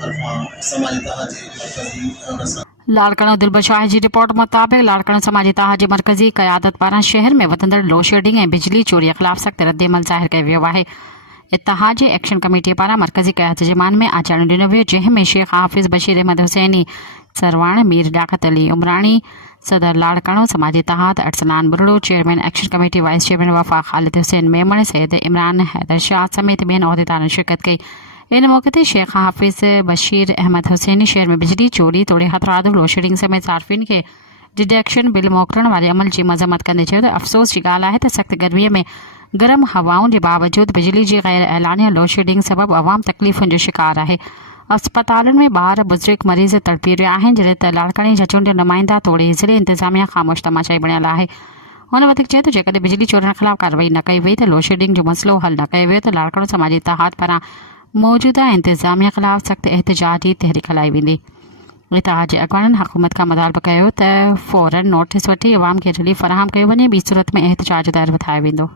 तरफ़ां समाजी तहाजी मरकज़ी लाड़काना दिलबशाह जी रिपोर्ट मुताबिक लाड़काना समाजी तहाजी मरकज़ी क़यादत पारां शहर में वतंदड़ लोड शेडिंग ऐं बिजली चोरी ख़िलाफ़ सख़्त रद्दअमल ज़ाहिर कयो वियो आहे। इत्तेहाज एक्शन कमेटी पारां मरकज़ी क़यादत जे मान में आचार्य ॾिनो वियो, जंहिं में शेख हाफ़िज़ बशीर अहमद हुसैनी सरवाण, मीर लियाकत अली उमराणी, सदर लाड़कानो समाजी इत्तेहाद Arsalan Burdo, chairman action committee vice chairman Wafa Khalid Hussain Memon, Syed Imran Haider Shah समेत ॿियनि उहिदेदारनि शिरकत कई। इन मौके ते शेख हाफ़िज़ बशीर अहमद हुसैनी शहर में बिजली चोरी, तोड़े हथराद, लोड शेडिंग समेत सार्फिन के डिडक्शन बिल मोकिलण वारे अमल जी मज़म्मत कंदे चयो त अफ़सोस जी ॻाल्हि आहे त सख़्त गर्मीअ में गरम हवाउनि जे बावजूद बिजली जी गैर ऐलानिया लोड शेडिंग सबबि अवाम तकलीफ़ुनि जो शिकार आहे। अस्पतालुनि में ॿार, बुज़ुर्ग, मरीज़ तड़पी रहिया आहिनि, जॾहिं त लाड़कानी जा चूंडियल नुमाइंदा तोड़े ज़िले इंतिज़ामिया ख़ामोश तमाचाई बणियल आहे। हुन वधीक चयो त जेकॾहिं बिजली चोरनि ख़िलाफ़ कार्रवाई न कई वई त लोड शेडिंग जो मसइलो हल न कयो वियो त लाड़कानो समाजी इत्तेहाद पारां मौजूदा इंतिज़ामिया ख़िलाफ़ सख़्त एहतजाजी तहरीक हलाई वेंदी। इत्तेहाद जे अॻवाननि हुकूमत खां मुतालबो कयो त फ़ौरन नोटिस वठी अवाम खे रिलीफ फ़राहम कयो वञे, ॿी सूरत में एहतजाज दर वधायो वेंदो।